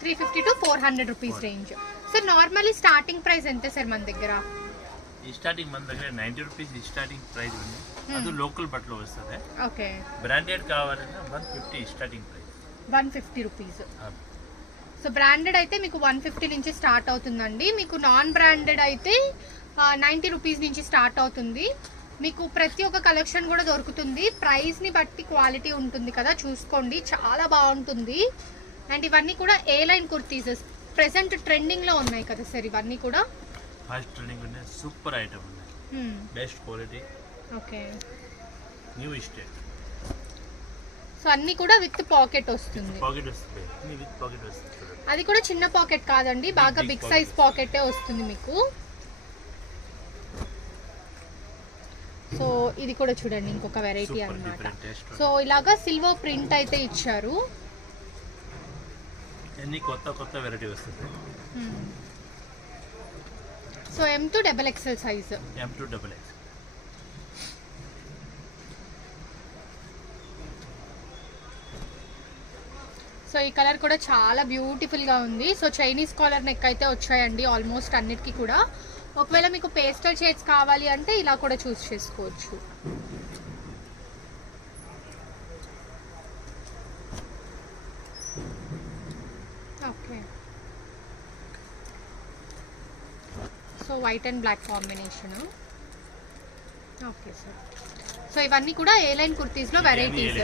Three fifty to four hundred rupees range. Sir normally starting price ఎంత sir మన దగ్గర? Starting మన దగ్గర నైంటీ రూపీస్ స్టార్టింగ్ ప్రైస్ ఉంది. Hmm. అది లోకల్ బట్టలు వస్తుంది. ఓకే బ్రాండెడ్ కావాలంటే one fifty starting price one fifty rupees. So branded అయితే మీకు వన్ ఫిఫ్టీ నుంచి స్టార్ట్ అవుతుందండి. మీకు నాన్ బ్రాండెడ్ అయితే నైంటీ రూపీస్ నుంచి స్టార్ట్ అవుతుంది. మీకు ప్రతి ఒక్క కలెక్షన్ కూడా దొరుకుతుంది. ప్రైస్ని బట్టి క్వాలిటీ ఉంటుంది కదా చూసుకోండి. చాలా బాగుంటుంది. అండ్ ఇవన్నీ కూడా ఏ లైన్ కుర్తీస్ ప్రెసెంట్ ట్రెండింగ్లో ఉన్నాయి కదా సార్ ఇవన్నీ కూడా? ఫాస్ట్ ట్రెండింగ్ ఉన్నాయి సూపర్ ఐటమ్ ఉన్నాయి best quality. Okay. New state so అన్నీ కూడా విత్ పాకెట్ వస్తుంది. పాకెట్ వస్తుంది. విత్ పాకెట్ వస్తుంది. అది కూడా చిన్న పాకెట్ కాదండి బాగా బిగ్. సైజ్ పాకెటే వస్తుంది మీకు. సో ఇది కూడా చూడండి ఇంకొక వెరైటీ టేస్ట్ సో ఇలాగా సిల్వర్ ప్రింట్ అయితే ఇచ్చారు. అన్ని కొత్త కొత్త వెరైటీ వస్తుంది? So M to double XL size M two double X so ఈ కలర్ కూడా చాలా బ్యూటిఫుల్గా ఉంది. సో చైనీస్ కాలర్ నెక్ అయితే వచ్చాయండి ఆల్మోస్ట్ అన్నిటికీ కూడా. ఒకవేళ మీకు పేస్టల్ షేడ్స్ కావాలి అంటే ఇలా కూడా చూస్ చేసుకోవచ్చు. Okay so white and black combination okay sir so ఇవన్నీ కూడా ఏ లైన్ కుర్తీస్లో వెరైటీస్